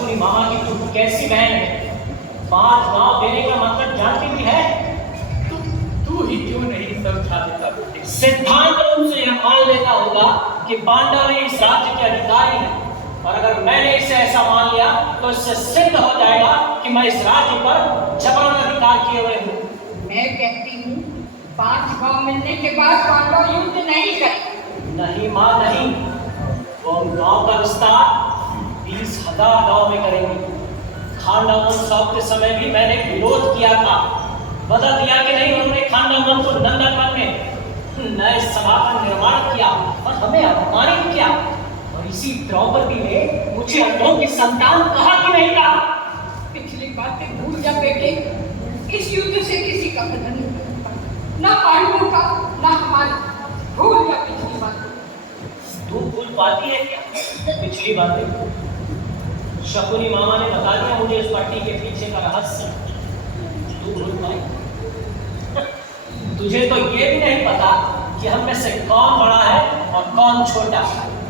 शकुनी मामा की तू कैसी बहन है? 5 गांव देने का मतलब जानती भी है? तू ही क्यों नहीं समझा देता बेटे? सिद्धांत रूप से यह मान लेता होगा कि पांडव ही इस राज्य के अधिकारी हैं, और अगर मैंने इसे ऐसा मान लिया तो इससे सिद्ध हो जाएगा कि मैं इस राज्य पर जबरन अधिकार किए हुए हूँ। मैं कहती हूँ 5 गांव मिलने के बाद पांडव युद्ध नहीं करेंगे। नहीं मां नहीं, वो गांव का विस्तार 20,000 गांव में करेंगे। खांडवोत्सव के समय भी मैंने विरोध किया था, बदल दिया कि नहीं उन्होंने खांडवों को नंदनवन में नए सभा का निर्माण किया और हमें अपमानित किया, और इसी द्रौपदी ने मुझे अंधों की संतान कहा कि नहीं कहा? पिछली बातें भूल जा बेटे, इस युद्ध से किसी का बदल नहीं होता, ना पांडवों का ना हमारा। भूल जा पिछली बातें। तू भूल पाती है क्या पिछली बातें? शकुनी मामा ने बता दिया मुझे इस पट्टी के पीछे का रहस्य। तू भूल पाई? तुझे तो ये भी नहीं पता कि हम में से कौन बड़ा है और कौन छोटा।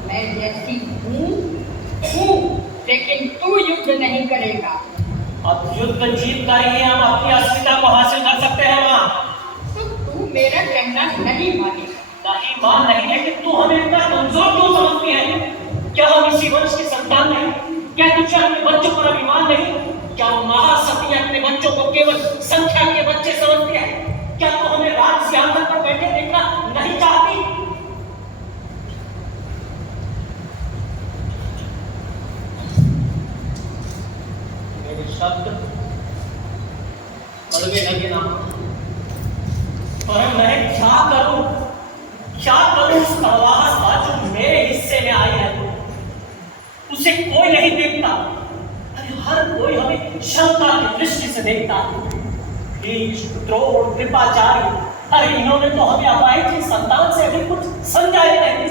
मैं जैसी हूँ, लेकिन तू युद्ध नहीं करेगा। अब युद्ध जीत कर ही हम अपनी अस्मिता को हासिल कर सकते हैं मां। तो तू मेरा कहना नहीं मानेगा। नहीं मां नहीं, लेकिन तू हमें इतना कमजोर क्यों समझती है? क्या हम इसी वंश के संतान नहीं? क्या तुझे अपने बच्चों पर अभिमान नहीं? क्या महासती अपने बच्चों को केवल संख्या के बच्चे समझती है? क्या तू हमें राज सिंहासन पर बैठे देखना नहीं चाहती? मेरे शब्द कड़वे लगे ना, पर मैं क्या करूं? क्या करूं? उस तलवार बाजू मेरे हिस्से में आई है, उसे कोई नहीं देखता। अरे हर कोई हमें क्षमता की दृष्टि से देखता है। भीष, द्रोण, कृपाचार्य, अरे इन्होंने तो हमें अपाहिज की संतान से अभी कुछ समझा ही नहीं।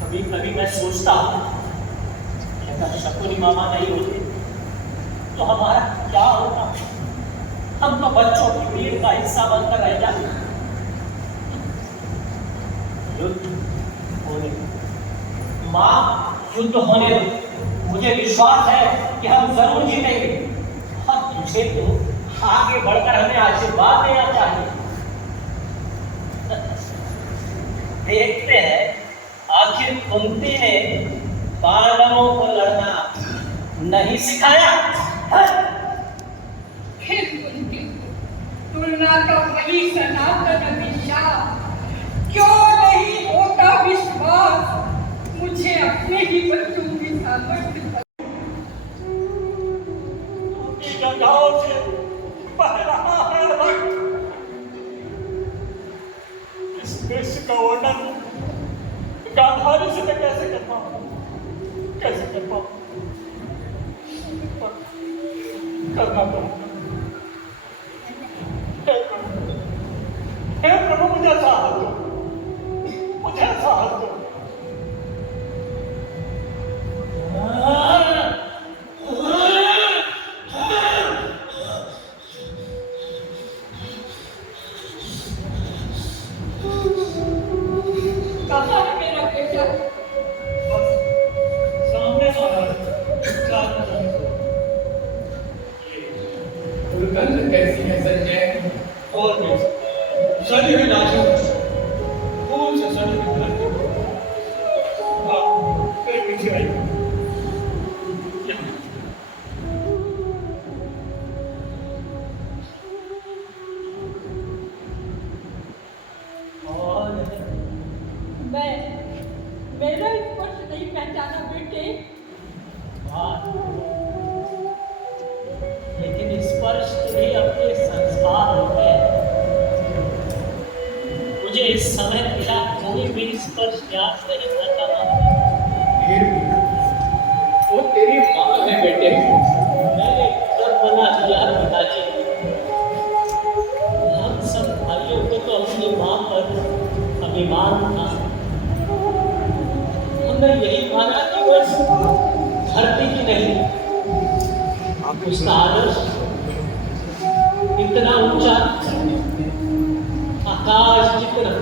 कभी कभी मैं सोचता हूं कि अगर शकुनी मामा नहीं होते तो हमारा क्या होता? हम तो बच्चों की भीड़ का हिस्सा बनकर रह जाते। युद्ध होने मां, युद्ध होने दो। मुझे विश्वास है कि हम जरूर जीतेंगे। अब तुझे तो आगे बढ़कर हमें आशीर्वाद देना चाहिए। देखते हैं आखिर कुंती ने पांडवों को लड़ना नहीं सिखाया। फिर कुंती, तुलना का वही सनातन अभिशाप। क्यों नहीं होता विश्वास मुझे अपने ही बच्चों की सामर्थ्य पर? गंगाओं से बह रहा है रक्त। इस दृश्य का वर्णन गांधारी से मैं कैसे कर पाऊं? कैसे कर पाऊं? करना पड़ेगा। हे प्रभु, मुझे साहस दो, मुझे साहस दो। कहाँ है मेरा बेटा? सामने दुर्गंध कैसी है संजय? और सभी में नाजुक फूल से सभी में लड़के फिर पीछे आई। मेरा स्पर्श नहीं पहचाना बेटे? लेकिन स्पर्श भी अपने संस्कार होते हैं। मुझे इस समय तेरा कोई भी स्पर्श याद नहीं आता। फिर भी वो तेरी माँ है बेटे। मैंने सब बना दिया पिताजी। हम सब भाइयों को तो अपनी माँ पर अभिमान था। हमने यही माना कि बस धरती की नहीं, उसका आदर्श इतना ऊंचा, आकाश जितना,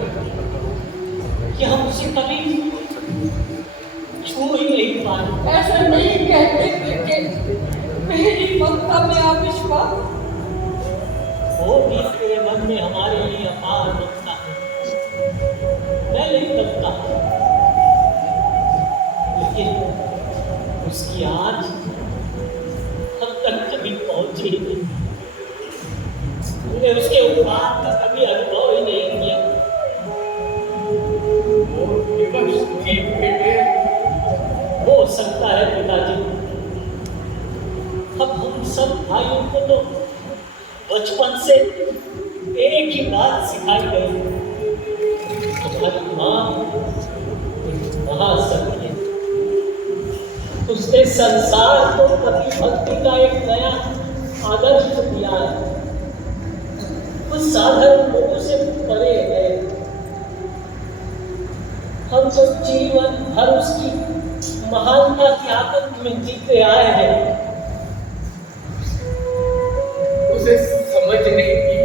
कि हम उसे कभी छू ही नहीं पा रही। ऐसा नहीं कहते बेटे, मेरी ममता में अविश्वास। वो भी तेरे मन में हमारे लिए अपार ममता है, मैं नहीं करता, लेकिन उसकी आज हम तक कभी पहुंची नहीं। मैंने उसके उपहार का कभी अनुभव ही नहीं किया। वो दिवस ठीक बेटे। हो सकता है पिताजी, अब हम सब भाइयों को तो बचपन से एक ही बात सिखाई गई, तुम्हारी माँ महासत्य है। उसने संसार को पति भक्ति का एक नया आदर्श दिया है। वो साधारण लोगों से परे है। हम तो जीवन भर उसकी महानता के आनंद में जीते आए हैं। उसे समझने की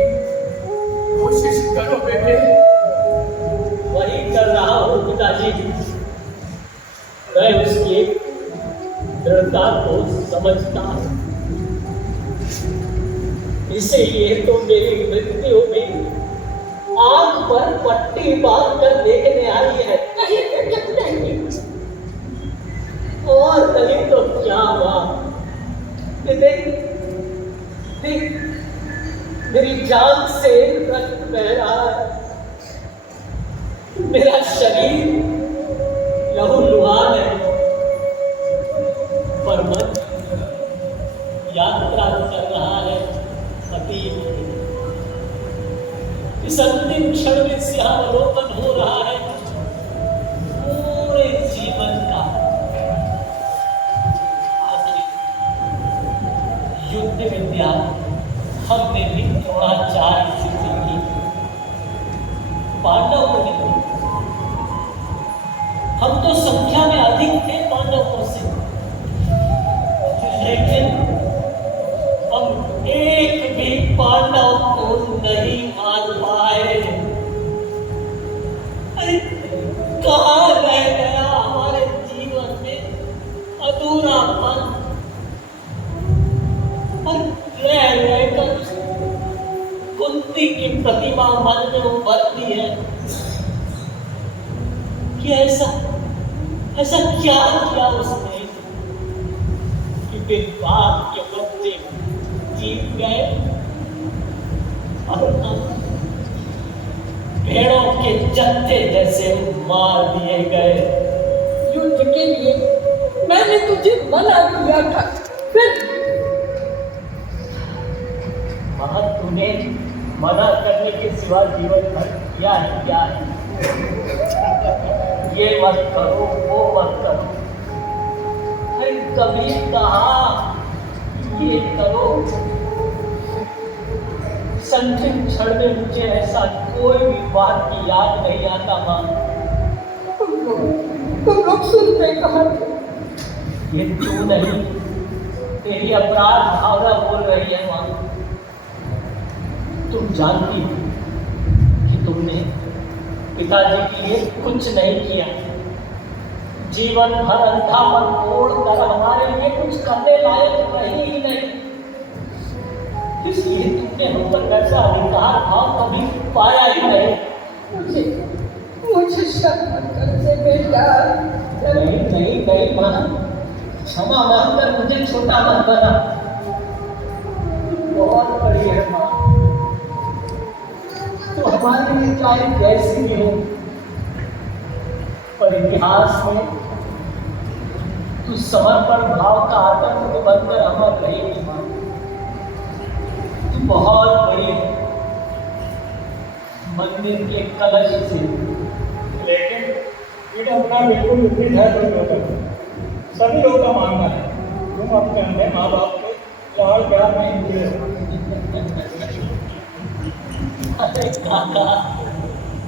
कोशिश करो बेटे। वही कर रहा हूँ पिताजी। मैं उसकी दृढ़ता को समझता हूँ, इसीलिए तो मेरी मृत्यु भी आंख पर पट्टी बांध कर देखने आई है। नहीं, और नहीं तो क्या हुआ? देख देख, मेरी जान से रक्त बह रहा है, मेरा शरीर लहूलुहान है, पर मन यात्रा कर रहा है अतीत में। इस अंतिम क्षण में सिंहावलोकन हो रहा है पूरे जीवन का। आखिर युद्ध विद्या हमने भी द्रोणाचार्य से सीखी, पांडवों ने। हम तो संख्या में अधिक थे पांडवों से, लेकिन हम एक भी पांडव को नहीं मार पाए। अरे कहाँ रह गया हमारे जीवन में अधूरापन? और रह रहकर कुंती की प्रतिभा मन में उभरती है कि ऐसा क्या किया उसने कि विवाह के बच्चे जीत गए और हम भेड़ों के जत्थे जैसे मार दिए गए। युद्ध के लिए मैंने तुझे मना किया था, फिर तूने मना करने के सिवा जीवन भर किया ही क्या है? ये मत करो, वो मत करो। अरे कभी कहा ये करो। संक्षिप्त क्षण में मुझे ऐसा कोई भी बात की याद नहीं आता माँ। तुम लोग सुनते कहाँ थे? ये तू नहीं, तेरी अपराध भावना बोल रही है माँ। तुम जानती हो कि तुमने पिताजी के लिए कुछ नहीं किया, जीवन भर अंधापन तोड़कर हमारे लिए कुछ करने लायक रही ही नहीं, इसलिए तुमने हम पर वैसा अधिकार भाव कभी पाया ही नहीं। मुझे शर्म कर से बेटा। नहीं नहीं नहीं माँ, क्षमा मांगकर मुझे छोटा मत बना। बहुत बड़ी है माँ, तो हमारे लिए चाहे कैसी भी हो, पर इतिहास में तू समर्पण भाव का आतंक बनकर अमर रहेगी माँ। तू बहुत बड़ी है, मंदिर के कलश से। लेकिन बेटा अपना बिल्कुल विपरीत है दुर्योधन। सभी लोगों का मानना है तुम अपने अपने माँ बाप के लाड़ प्यार में जुड़े हो। अरे काका,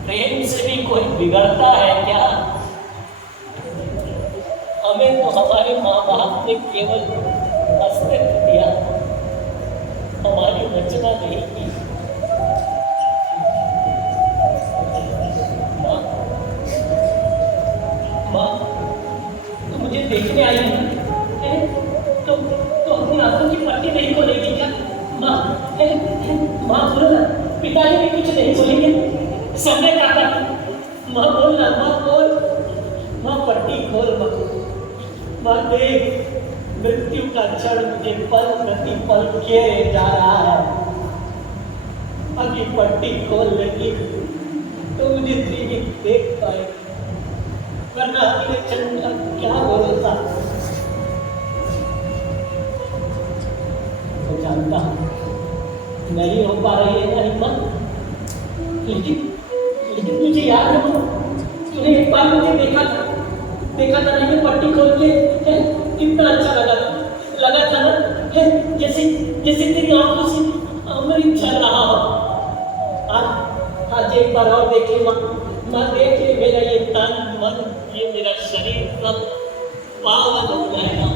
प्रेम से भी कोई बिगड़ता है क्या? हमें तो हमारे माँ बाप ने केवल अस्तित्व दिया, हमारी रचना नहीं की। माँ, देखने आई है तो अपनी आंखों की पट्टी नहीं खोलेगी क्या? माँ माँ बोलो ना, पिताजी भी कुछ नहीं बोलेंगे? समय काका, माँ बोल ना, माँ बोल, माँ पट्टी खोल माँ देख, मृत्यु का क्षण मुझे पल प्रति पल घेरे जा रहा है। अभी पट्टी खोल लगी तो मुझे जीवित देख पाए, वरना अगले क्षण का क्या भरोसा। मैं जानता हूँ नहीं हो पा रही है ना हिम्मत, लेकिन मुझे याद है तूने एक बार मुझे देखा था नहीं, पट्टी खोल के कितना अच्छा लगा था ना, जैसे तेरी आंखों से अमृत चल रहा हो। आज एक बार और देख ले माँ देख ले, मेरा ये तन मन, ये मेरा शरीर सब पावन हो जाएगा।